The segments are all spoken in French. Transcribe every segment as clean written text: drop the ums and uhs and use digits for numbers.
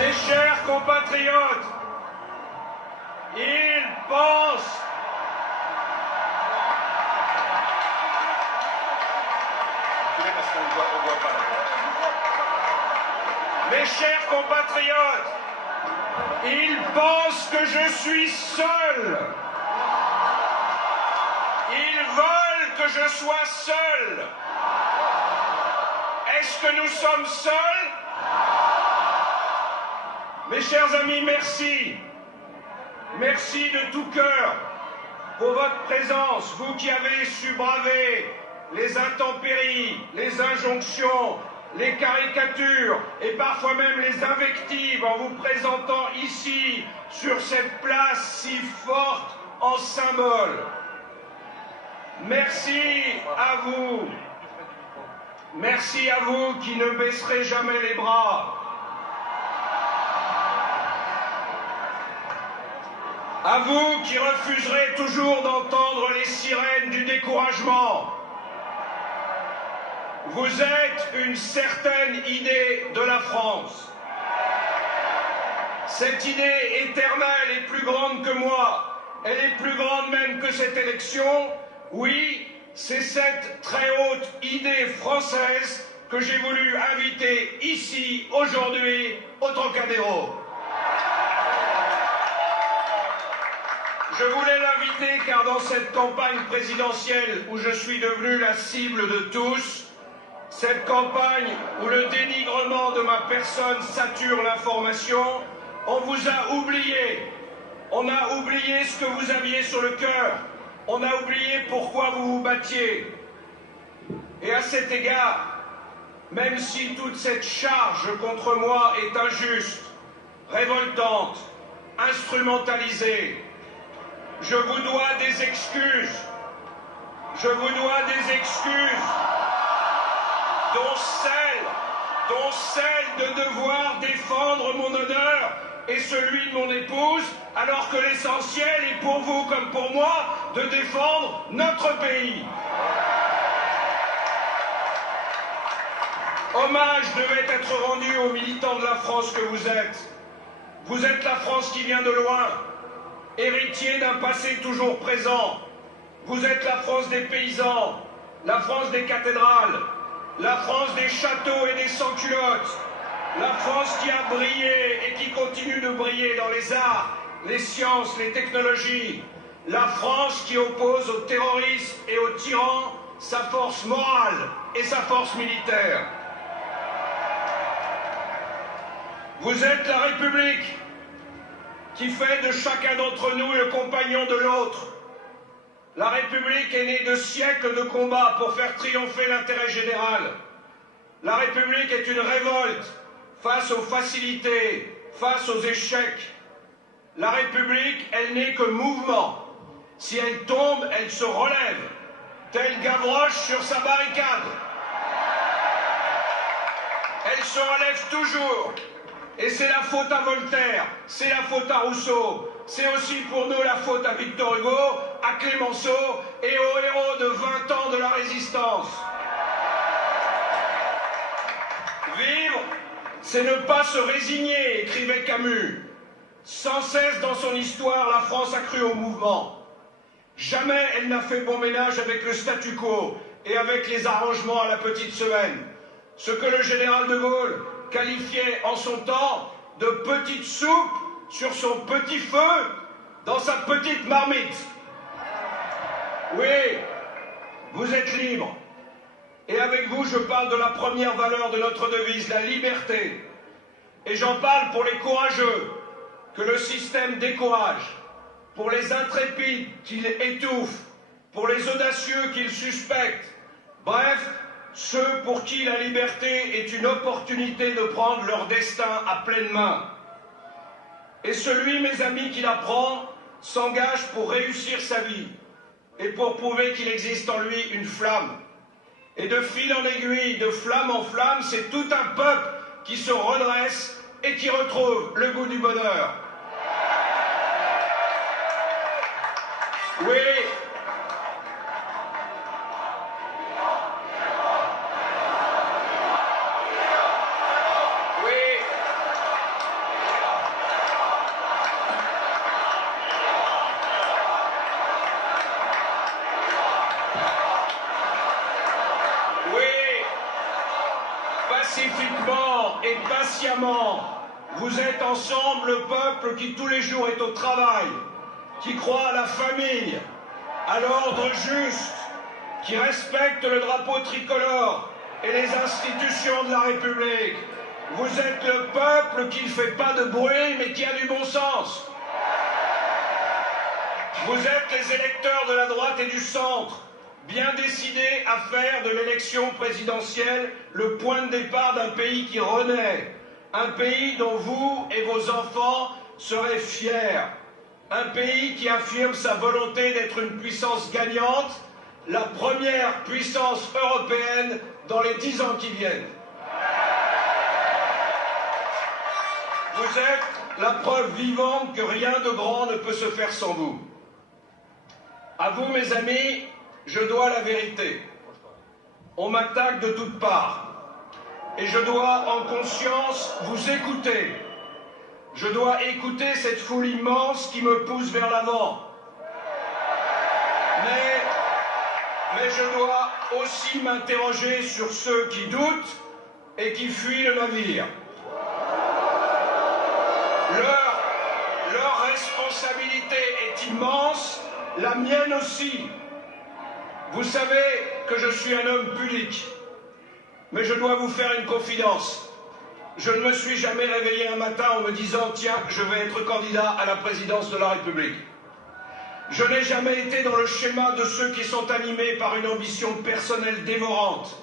Mes chers compatriotes, ils pensent... Mes chers compatriotes, ils pensent que je suis seul. Ils veulent que je sois seul. Est-ce que nous sommes seuls? Mes chers amis, merci. Merci de tout cœur pour votre présence, vous qui avez su braver les intempéries, les injonctions, les caricatures et parfois même les invectives en vous présentant ici, sur cette place si forte en symbole. Merci à vous. Merci à vous qui ne baisserez jamais les bras. À vous qui refuserez toujours d'entendre les sirènes du découragement. Vous êtes une certaine idée de la France. Cette idée éternelle est plus grande que moi. Elle est plus grande même que cette élection. Oui, c'est cette très haute idée française que j'ai voulu inviter ici, aujourd'hui, au Trocadéro. Je voulais l'inviter car dans cette campagne présidentielle où je suis devenu la cible de tous, cette campagne où le dénigrement de ma personne sature l'information, on vous a oublié. On a oublié ce que vous aviez sur le cœur. On a oublié pourquoi vous vous battiez. Et à cet égard, même si toute cette charge contre moi est injuste, révoltante, instrumentalisée, je vous dois des excuses. Je vous dois des excuses, dont celle de devoir défendre mon honneur et celui de mon épouse, alors que l'essentiel est pour vous comme pour moi de défendre notre pays. Hommage devait être rendu aux militants de la France que vous êtes. Vous êtes la France qui vient de loin, héritier d'un passé toujours présent. Vous êtes la France des paysans, la France des cathédrales, la France des châteaux et des sans-culottes, la France qui a brillé et qui continue de briller dans les arts, les sciences, les technologies, la France qui oppose aux terroristes et aux tyrans sa force morale et sa force militaire. Vous êtes la République qui fait de chacun d'entre nous le compagnon de l'autre. La République est née de siècles de combats pour faire triompher l'intérêt général. La République est une révolte face aux facilités, face aux échecs. La République, elle n'est que mouvement. Si elle tombe, elle se relève, tel Gavroche sur sa barricade. Elle se relève toujours. Et c'est la faute à Voltaire, c'est la faute à Rousseau, c'est aussi pour nous la faute à Victor Hugo, à Clémenceau et aux héros de 20 ans de la Résistance. Vivre, c'est ne pas se résigner, écrivait Camus. Sans cesse dans son histoire, la France a cru au mouvement. Jamais elle n'a fait bon ménage avec le statu quo et avec les arrangements à la petite semaine. Ce que le général de Gaulle qualifiait en son temps de petite soupe sur son petit feu dans sa petite marmite. Oui, vous êtes libre. Et avec vous, je parle de la première valeur de notre devise, la liberté. Et j'en parle pour les courageux, que le système décourage, pour les intrépides qu'il étouffe, pour les audacieux qu'il suspecte. Bref, ceux pour qui la liberté est une opportunité de prendre leur destin à pleine main. Et celui, mes amis, qui la prend, s'engage pour réussir sa vie et pour prouver qu'il existe en lui une flamme. Et de fil en aiguille, de flamme en flamme, c'est tout un peuple qui se redresse et qui retrouve le goût du bonheur. Oui. Parlement, vous êtes ensemble le peuple qui tous les jours est au travail, qui croit à la famille, à l'ordre juste, qui respecte le drapeau tricolore et les institutions de la République. Vous êtes le peuple qui ne fait pas de bruit, mais qui a du bon sens. Vous êtes les électeurs de la droite et du centre, bien décidés à faire de l'élection présidentielle le point de départ d'un pays qui renaît, un pays dont vous et vos enfants seraient fiers, un pays qui affirme sa volonté d'être une puissance gagnante, la première puissance européenne dans les 10 ans qui viennent. Vous êtes la preuve vivante que rien de grand ne peut se faire sans vous. À vous, mes amis, je dois la vérité. On m'attaque de toutes parts. Et je dois, en conscience, vous écouter. Je dois écouter cette foule immense qui me pousse vers l'avant. Mais je dois aussi m'interroger sur ceux qui doutent et qui fuient le navire. Leur responsabilité est immense, la mienne aussi. Vous savez que je suis un homme pudique, mais je dois vous faire une confidence. Je ne me suis jamais réveillé un matin en me disant « Tiens, je vais être candidat à la présidence de la République ». Je n'ai jamais été dans le schéma de ceux qui sont animés par une ambition personnelle dévorante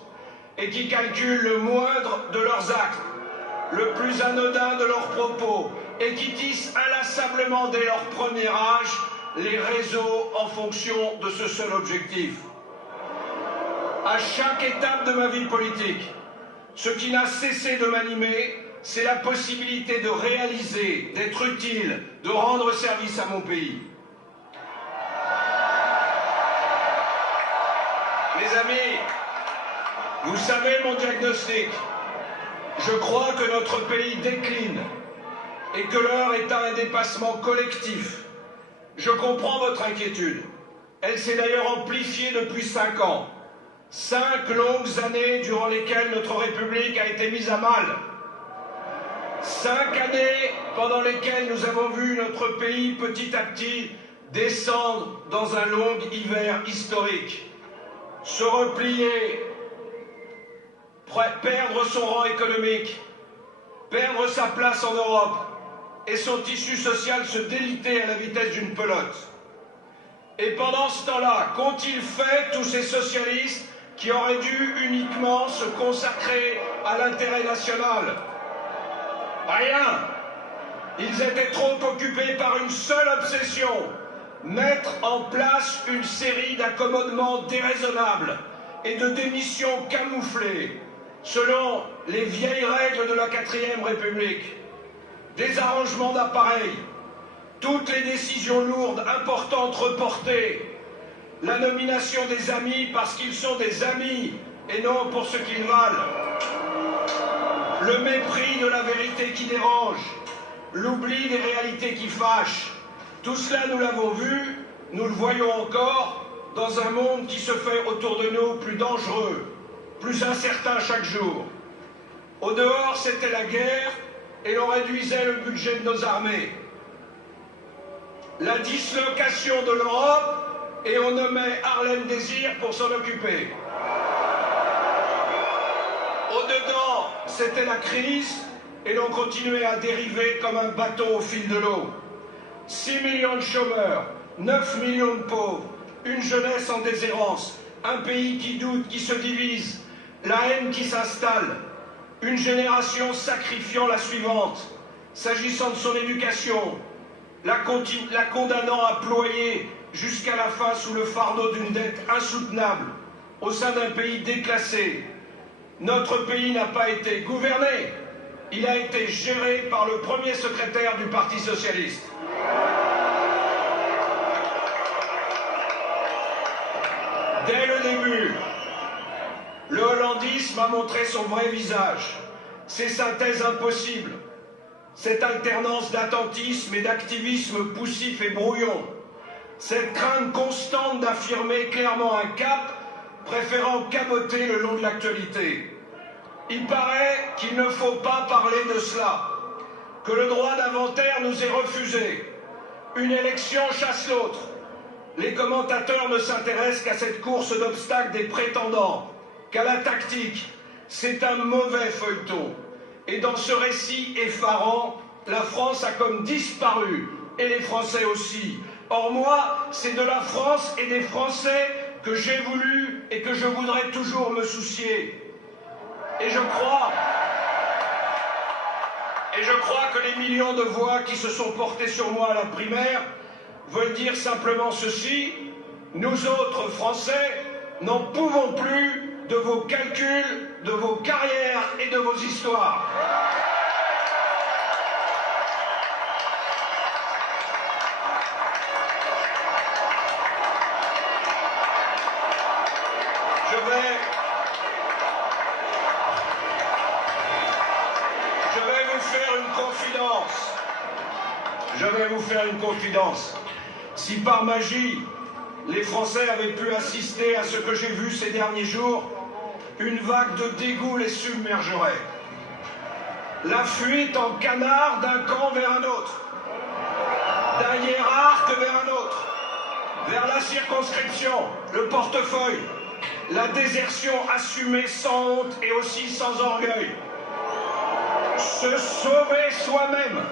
et qui calculent le moindre de leurs actes, le plus anodin de leurs propos, et qui tissent inlassablement dès leur premier âge les réseaux en fonction de ce seul objectif. À chaque étape de ma vie politique, ce qui n'a cessé de m'animer, c'est la possibilité de réaliser, d'être utile, de rendre service à mon pays. Mes amis, vous savez mon diagnostic. Je crois que notre pays décline et que l'heure est à un dépassement collectif. Je comprends votre inquiétude. Elle s'est d'ailleurs amplifiée depuis 5 ans. 5 longues années durant lesquelles notre République a été mise à mal. 5 années pendant lesquelles nous avons vu notre pays petit à petit descendre dans un long hiver historique, se replier, perdre son rang économique, perdre sa place en Europe et son tissu social se déliter à la vitesse d'une pelote. Et pendant ce temps-là, qu'ont-ils fait tous ces socialistes qui auraient dû uniquement se consacrer à l'intérêt national? Rien. Ils étaient trop occupés par une seule obsession, mettre en place une série d'accommodements déraisonnables et de démissions camouflées, selon les vieilles règles de la 4e République. Des arrangements d'appareils, toutes les décisions lourdes, importantes, reportées, la nomination des amis parce qu'ils sont des amis et non pour ce qu'ils valent, le mépris de la vérité qui dérange, l'oubli des réalités qui fâchent. Tout cela, nous l'avons vu, nous le voyons encore, dans un monde qui se fait autour de nous plus dangereux, plus incertain chaque jour. Au dehors, c'était la guerre et l'on réduisait le budget de nos armées. La dislocation de l'Europe et on nommait Harlem Désir pour s'en occuper. Au-dedans, c'était la crise et l'on continuait à dériver comme un bateau au fil de l'eau. 6 millions de chômeurs, 9 millions de pauvres, une jeunesse en déshérence, un pays qui doute, qui se divise, la haine qui s'installe, une génération sacrifiant la suivante, s'agissant de son éducation, la condamnant à ployer jusqu'à la fin sous le fardeau d'une dette insoutenable au sein d'un pays déclassé. Notre pays n'a pas été gouverné, il a été géré par le premier secrétaire du Parti socialiste. Dès le début, le hollandisme a montré son vrai visage, ses synthèses impossibles, cette alternance d'attentisme et d'activisme poussif et brouillon, cette crainte constante d'affirmer clairement un cap, préférant caboter le long de l'actualité. Il paraît qu'il ne faut pas parler de cela. que le droit d'inventaire nous est refusé. Une élection chasse l'autre. Les commentateurs ne s'intéressent qu'à cette course d'obstacles des prétendants, qu'à la tactique. C'est un mauvais feuilleton. Et dans ce récit effarant, la France a comme disparu, et les Français aussi. Or moi, c'est de la France et des Français que j'ai voulu et que je voudrais toujours me soucier. Et je crois que les millions de voix qui se sont portées sur moi à la primaire veulent dire simplement ceci: nous autres Français n'en pouvons plus de vos calculs, de vos carrières et de vos histoires. Je vais vous faire une confidence. Si par magie, les Français avaient pu assister à ce que j'ai vu ces derniers jours, une vague de dégoût les submergerait. La fuite en canard d'un camp vers un autre, d'un hiérarque vers un autre, vers la circonscription, le portefeuille, la désertion assumée sans honte et aussi sans orgueil. Se sauver soi-même.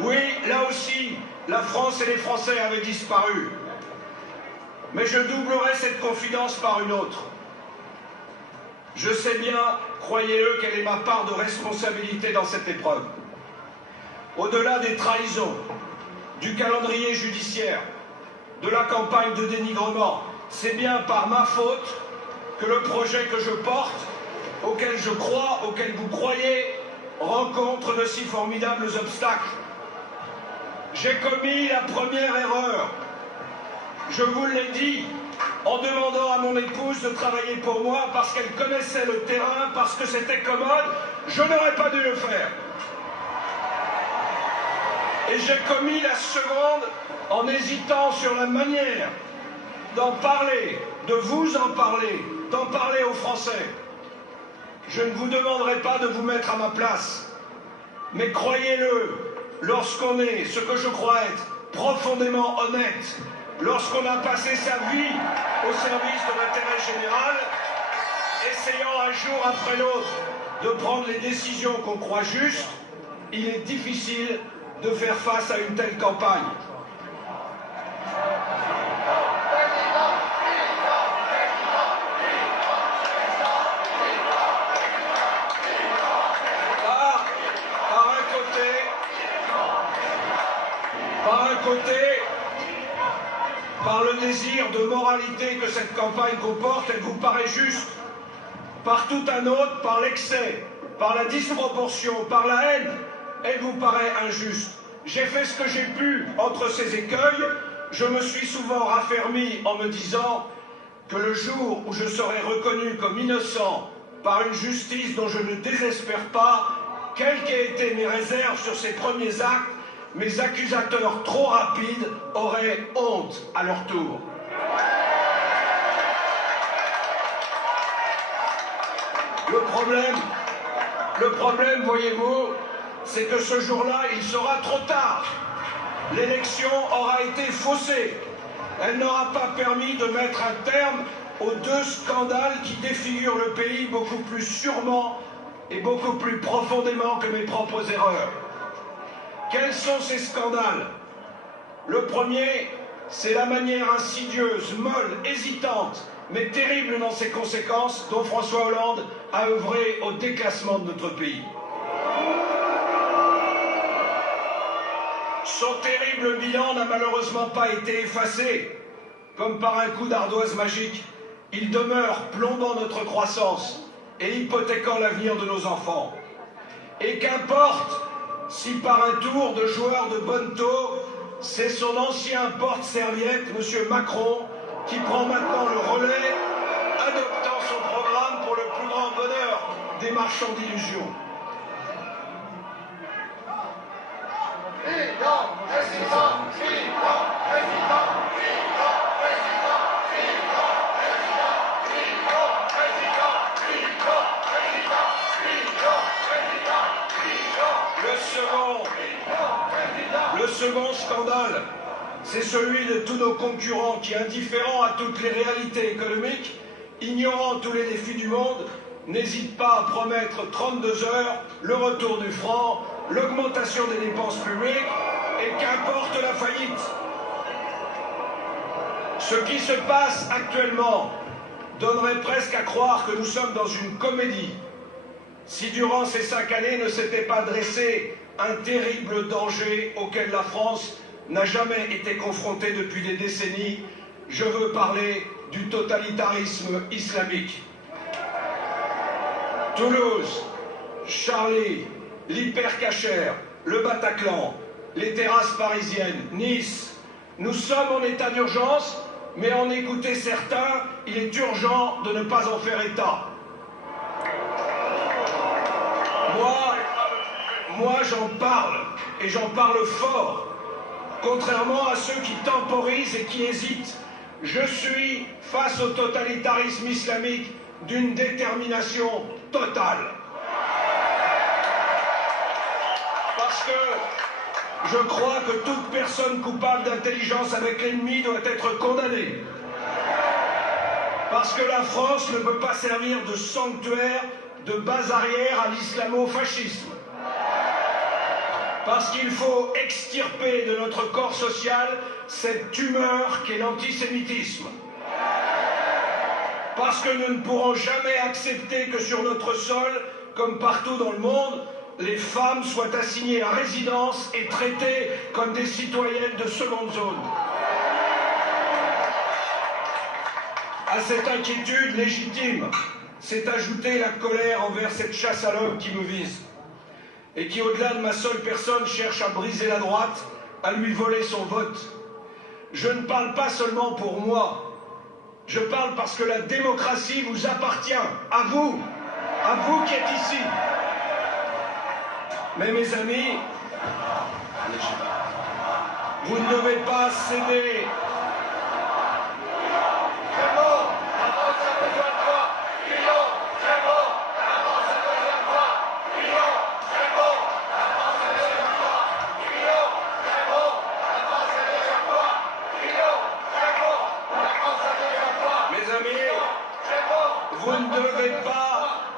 Oui, là aussi, la France et les Français avaient disparu. Mais je doublerai cette confidence par une autre. Je sais bien, croyez-le, quelle est ma part de responsabilité dans cette épreuve. Au-delà des trahisons, du calendrier judiciaire, de la campagne de dénigrement, c'est bien par ma faute que le projet que je porte, auquel je crois, auquel vous croyez, rencontre de si formidables obstacles. J'ai commis la première erreur. Je vous l'ai dit, en demandant à mon épouse de travailler pour moi parce qu'elle connaissait le terrain, parce que c'était commode, je n'aurais pas dû le faire. Et j'ai commis la seconde en hésitant sur la manière d'en parler, de vous en parler, d'en parler aux Français. Je ne vous demanderai pas de vous mettre à ma place, mais croyez-le, lorsqu'on est ce que je crois être profondément honnête, lorsqu'on a passé sa vie au service de l'intérêt général, essayant un jour après l'autre de prendre les décisions qu'on croit justes, il est difficile de faire face à une telle campagne. Par le désir de moralité que cette campagne comporte, elle vous paraît juste. Par tout un autre, par l'excès, par la disproportion, par la haine, elle vous paraît injuste. J'ai fait ce que j'ai pu entre ces écueils. Je me suis souvent raffermi en me disant que le jour où je serai reconnu comme innocent par une justice dont je ne désespère pas, quelles qu'aient été mes réserves sur ces premiers actes, mes accusateurs trop rapides auraient honte à leur tour. Le problème, voyez-vous, c'est que ce jour-là, il sera trop tard. L'élection aura été faussée. Elle n'aura pas permis de mettre un terme aux deux scandales qui défigurent le pays beaucoup plus sûrement et beaucoup plus profondément que mes propres erreurs. Quels sont ces scandales? Le premier, c'est la manière insidieuse, molle, hésitante, mais terrible dans ses conséquences, dont François Hollande a œuvré au déclassement de notre pays. Son terrible bilan n'a malheureusement pas été effacé. Comme par un coup d'ardoise magique, il demeure plombant notre croissance et hypothéquant l'avenir de nos enfants. Et qu'importe si par un tour de joueur de bonneteau, c'est son ancien porte-serviette, M. Macron, qui prend maintenant le relais, adoptant son programme pour le plus grand bonheur des marchands d'illusions. Le second scandale, c'est celui de tous nos concurrents qui, indifférents à toutes les réalités économiques, ignorant tous les défis du monde, n'hésitent pas à promettre 32 heures, le retour du franc, l'augmentation des dépenses publiques et qu'importe la faillite. Ce qui se passe actuellement donnerait presque à croire que nous sommes dans une comédie. Si durant ces 5 années ne s'était pas dressé un terrible danger auquel la France n'a jamais été confrontée depuis des décennies, je veux parler du totalitarisme islamique. Toulouse, Charlie, l'hypercachère, le Bataclan, les terrasses parisiennes, Nice. Nous sommes en état d'urgence, mais en écouter certains, il est urgent de ne pas en faire état. Moi j'en parle, et j'en parle fort. Contrairement à ceux qui temporisent et qui hésitent, je suis, face au totalitarisme islamique, d'une détermination totale. Parce que je crois que toute personne coupable d'intelligence avec l'ennemi doit être condamnée. Parce que la France ne peut pas servir de sanctuaire, de base arrière à l'islamo-fascisme. Parce qu'il faut extirper de notre corps social cette tumeur qu'est l'antisémitisme. Parce que nous ne pourrons jamais accepter que sur notre sol, comme partout dans le monde, les femmes soient assignées à résidence et traitées comme des citoyennes de seconde zone. À cette inquiétude légitime s'est ajoutée la colère envers cette chasse à l'homme qui me vise et qui, au-delà de ma seule personne, cherche à briser la droite, à lui voler son vote. Je ne parle pas seulement pour moi, je parle parce que la démocratie vous appartient, à vous qui êtes ici. Mais mes amis, vous ne devez pas céder.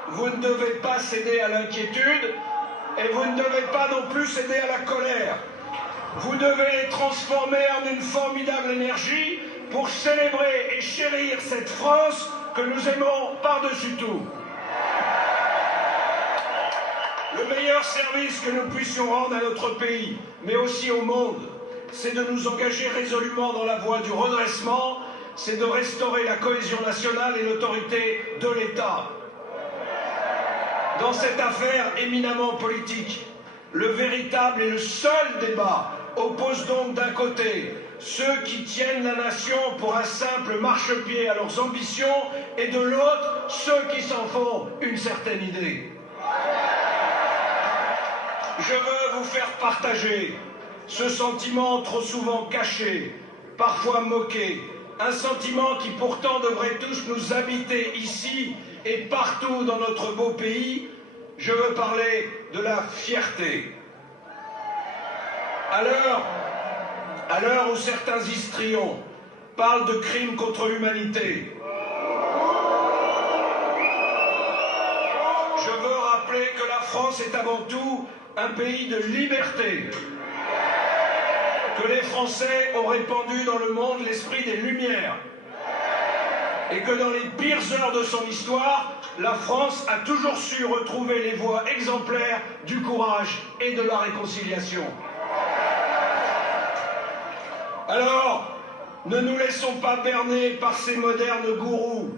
Vous ne devez pas céder à l'inquiétude et vous ne devez pas non plus céder à la colère. Vous devez les transformer en une formidable énergie pour célébrer et chérir cette France que nous aimons par-dessus tout. Le meilleur service que nous puissions rendre à notre pays, mais aussi au monde, c'est de nous engager résolument dans la voie du redressement, c'est de restaurer la cohésion nationale et l'autorité de l'État. Dans cette affaire éminemment politique, le véritable et le seul débat oppose donc d'un côté ceux qui tiennent la nation pour un simple marchepied à leurs ambitions et de l'autre ceux qui s'en font une certaine idée. Je veux vous faire partager ce sentiment trop souvent caché, parfois moqué, un sentiment qui pourtant devrait tous nous habiter ici et partout dans notre beau pays. Je veux parler de la fierté. À l'heure où certains histrions parlent de crimes contre l'humanité, je veux rappeler que la France est avant tout un pays de liberté, que les Français ont répandu dans le monde l'esprit des Lumières et que dans les pires heures de son histoire, la France a toujours su retrouver les voies exemplaires du courage et de la réconciliation. Alors, ne nous laissons pas berner par ces modernes gourous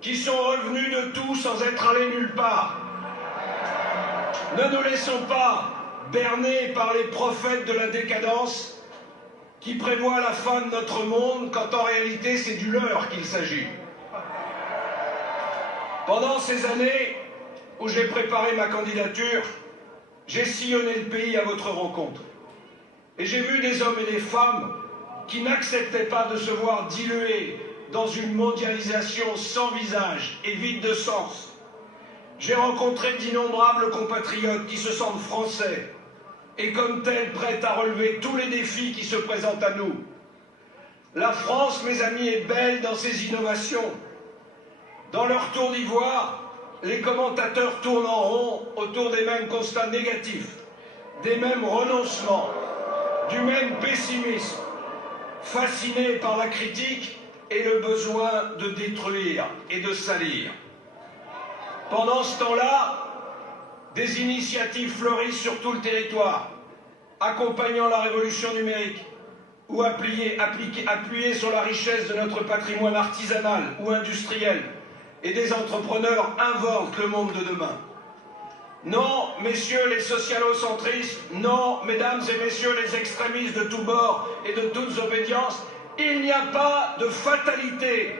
qui sont revenus de tout sans être allés nulle part. Ne nous laissons pas berner par les prophètes de la décadence qui prévoient la fin de notre monde quand en réalité c'est du leur qu'il s'agit. Pendant ces années où j'ai préparé ma candidature, j'ai sillonné le pays à votre rencontre. Et j'ai vu des hommes et des femmes qui n'acceptaient pas de se voir dilués dans une mondialisation sans visage et vide de sens. j'ai rencontré d'innombrables compatriotes qui se sentent français et comme tels prêts à relever tous les défis qui se présentent à nous. La France, mes amis, est belle dans ses innovations. Dans leur tour d'ivoire, les commentateurs tournent en rond autour des mêmes constats négatifs, des mêmes renoncements, du même pessimisme, fascinés par la critique et le besoin de détruire et de salir. Pendant ce temps-là, des initiatives fleurissent sur tout le territoire, accompagnant la révolution numérique ou appuyées sur la richesse de notre patrimoine artisanal ou industriel, et des entrepreneurs inventent le monde de demain. Non, messieurs les socialo-centristes, non, mesdames et messieurs les extrémistes de tous bords et de toutes obédiences, il n'y a pas de fatalité.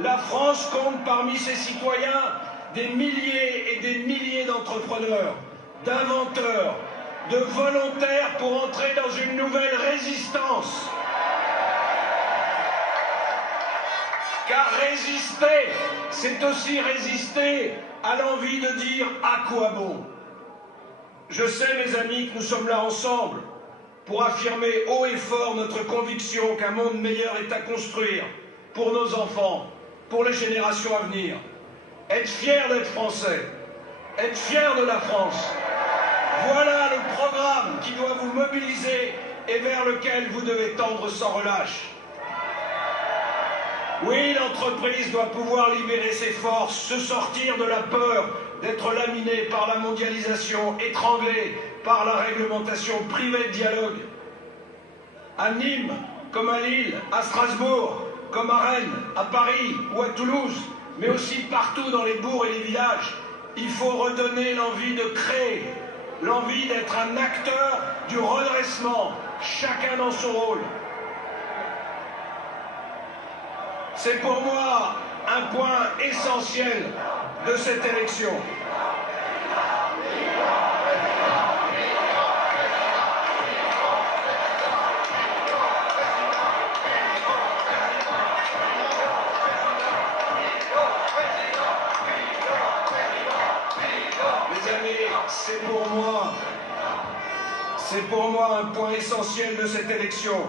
La France compte parmi ses citoyens des milliers et des milliers d'entrepreneurs, d'inventeurs, de volontaires pour entrer dans une nouvelle résistance. Car résister, c'est aussi résister à l'envie de dire à quoi bon. Je sais, mes amis, que nous sommes là ensemble pour affirmer haut et fort notre conviction qu'un monde meilleur est à construire pour nos enfants, pour les générations à venir. Être fier d'être français, être fier de la France. Voilà le programme qui doit vous mobiliser et vers lequel vous devez tendre sans relâche. Oui, l'entreprise doit pouvoir libérer ses forces, se sortir de la peur d'être laminée par la mondialisation, étranglée par la réglementation privée de dialogue. À Nîmes, comme à Lille, à Strasbourg, comme à Rennes, à Paris ou à Toulouse, mais aussi partout dans les bourgs et les villages, il faut redonner l'envie de créer, l'envie d'être un acteur du redressement, chacun dans son rôle. C'est pour moi un point essentiel de cette élection. Mes amis, c'est pour moi un point essentiel de cette élection.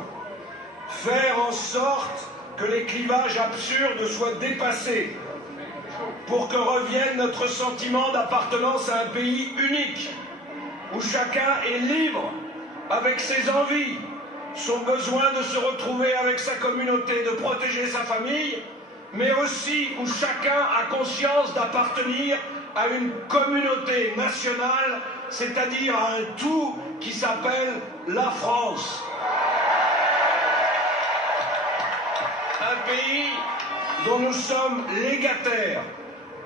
Faire en sorte que les clivages absurdes soient dépassés, pour que revienne notre sentiment d'appartenance à un pays unique, où chacun est libre avec ses envies, son besoin de se retrouver avec sa communauté, de protéger sa famille, mais aussi où chacun a conscience d'appartenir à une communauté nationale, c'est-à-dire à un tout qui s'appelle la France. Un pays dont nous sommes légataires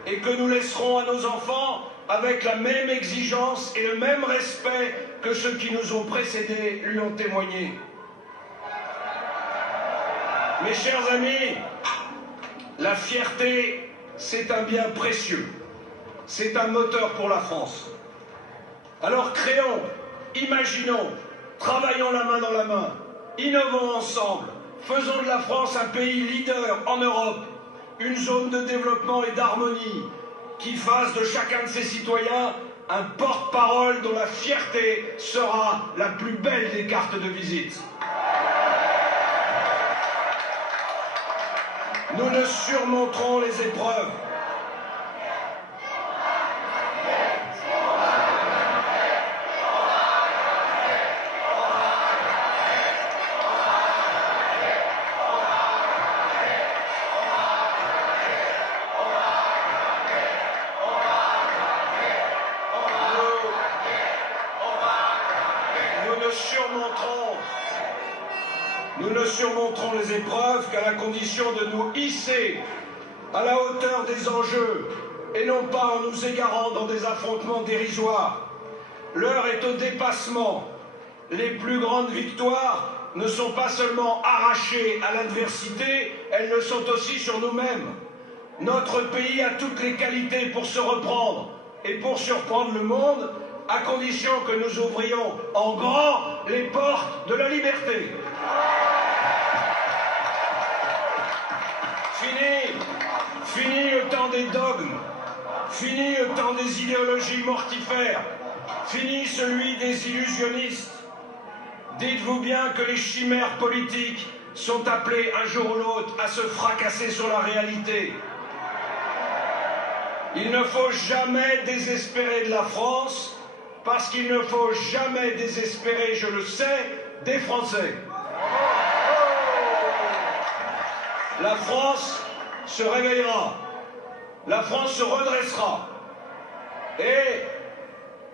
et que nous laisserons à nos enfants avec la même exigence et le même respect que ceux qui nous ont précédés lui ont témoigné. Mes chers amis, la fierté, c'est un bien précieux. C'est un moteur pour la France. Alors créons, imaginons, travaillons la main dans la main, innovons ensemble. Faisons de la France un pays leader en Europe, une zone de développement et d'harmonie qui fasse de chacun de ses citoyens un porte-parole dont la fierté sera la plus belle des cartes de visite. Nous ne surmonterons les épreuves. Nous ne surmonterons les épreuves qu'à la condition de nous hisser à la hauteur des enjeux et non pas en nous égarant dans des affrontements dérisoires. L'heure est au dépassement. Les plus grandes victoires ne sont pas seulement arrachées à l'adversité, elles le sont aussi sur nous-mêmes. Notre pays a toutes les qualités pour se reprendre et pour surprendre le monde, à condition que nous ouvrions en grand les portes de la liberté. Fini le temps des dogmes. Fini le temps des idéologies mortifères. Fini celui des illusionnistes. Dites-vous bien que les chimères politiques sont appelées un jour ou l'autre à se fracasser sur la réalité. Il ne faut jamais désespérer de la France, parce qu'il ne faut jamais désespérer, je le sais, des Français. La France se réveillera, la France se redressera. Et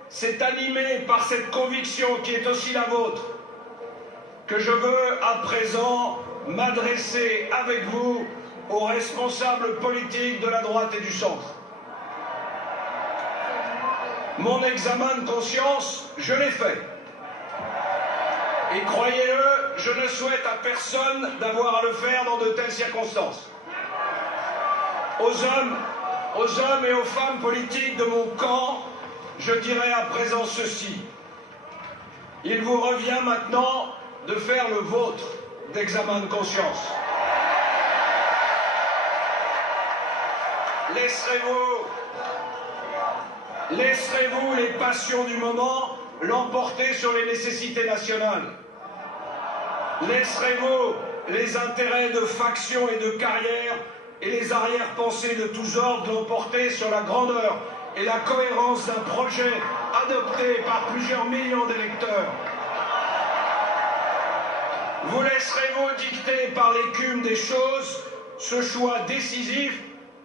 c'est animé par cette conviction qui est aussi la vôtre que je veux à présent m'adresser avec vous aux responsables politiques de la droite et du centre. Mon examen de conscience, je l'ai fait. Et croyez-le, je ne souhaite à personne d'avoir à le faire dans de telles circonstances. Aux hommes et aux femmes politiques de mon camp, je dirai à présent ceci. Il vous revient maintenant de faire le vôtre d'examen de conscience. Laisserez-vous les passions du moment l'emporter sur les nécessités nationales? Laisserez-vous les intérêts de faction et de carrière et les arrière-pensées de tous ordres l'emporter sur la grandeur et la cohérence d'un projet adopté par plusieurs millions d'électeurs? Vous laisserez-vous dicter par l'écume des choses ce choix décisif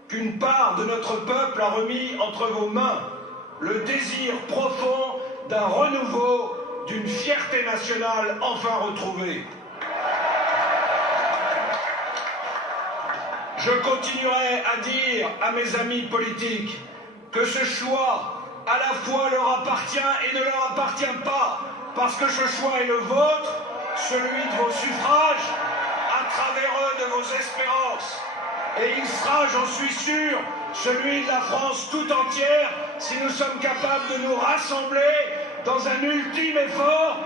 qu'une part de notre peuple a remis entre vos mains, le désir profond d'un renouveau, d'une fierté nationale enfin retrouvée? Je continuerai à dire à mes amis politiques que ce choix à la fois leur appartient et ne leur appartient pas, parce que ce choix est le vôtre, celui de vos suffrages, à travers eux de vos espérances. Et il sera, j'en suis sûr, celui de la France tout entière, si nous sommes capables de nous rassembler dans un ultime effort.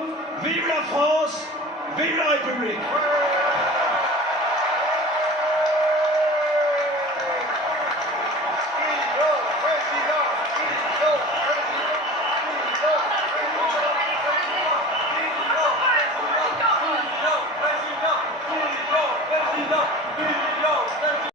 Vive la France, vive la République!